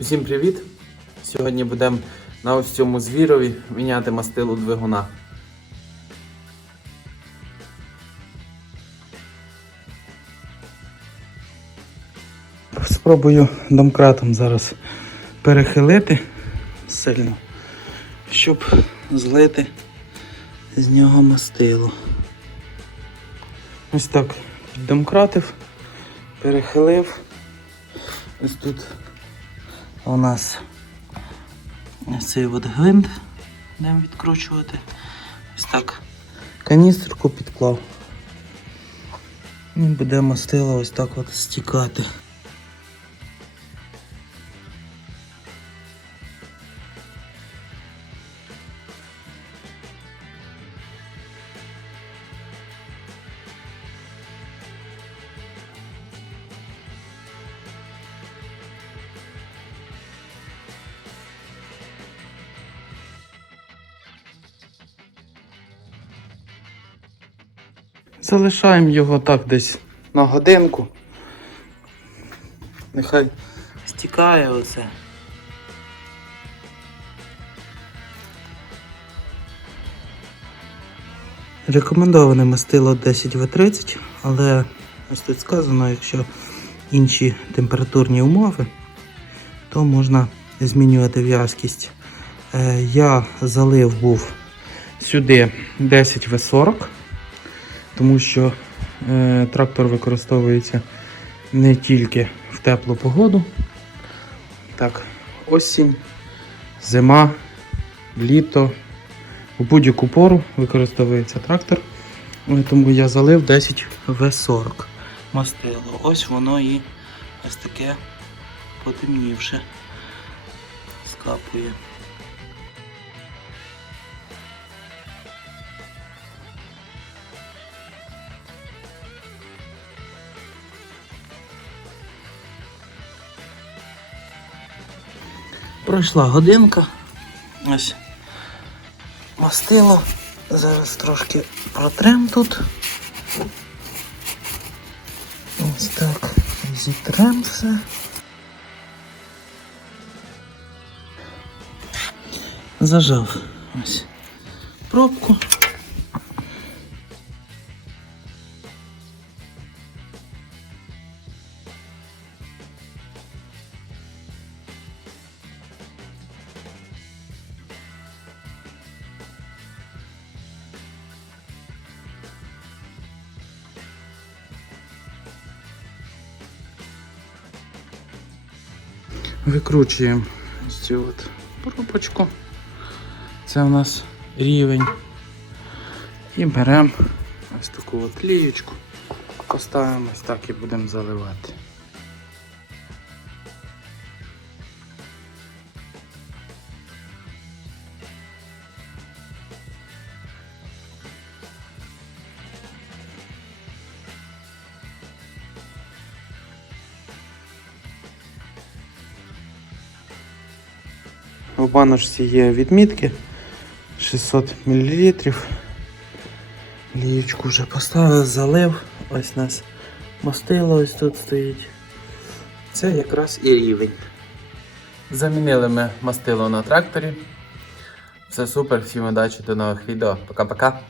Усім привіт! Сьогодні будемо на ось цьому звірові міняти мастилу двигуна. Спробую домкратом зараз перехилити сильно, щоб злити з нього мастило. Ось так домкратив, перехилив. Ось тут у нас цей от гвинт, будемо відкручувати. Ось так. Каністрку підклав. І буде мастило ось так от стікати. Залишаємо його так десь на годинку. Нехай стікає оце. Рекомендоване мастило 10В30, але ось тут сказано, якщо інші температурні умови, то можна змінювати в'язкість. Е, Я залив був сюди 10В40 тому що е, трактор використовується не тільки в теплу погоду. Так, осінь, зима, літо. У будь-яку пору використовується трактор. Е, Тому я залив 10 В40 мастило. Ось воно і ось таке потемнівше скапує. Пройшла годинка. Ось мастило. Зараз трошки протрем тут. Ось так. Зітрем все. Зажав ось пробку. Викручуємо ось цю пробочку. Це у нас рівень. І беремо ось таку от лієчку, поставимо ось так і будемо заливати. В баночці є відмітки 600 мл. Лієчку вже поставив, залив. Ось нас мастило ось тут стоїть. Це якраз і рівень. Замінили ми мастило на тракторі. Все супер, всім удачі, до нових відео. Пока-пока.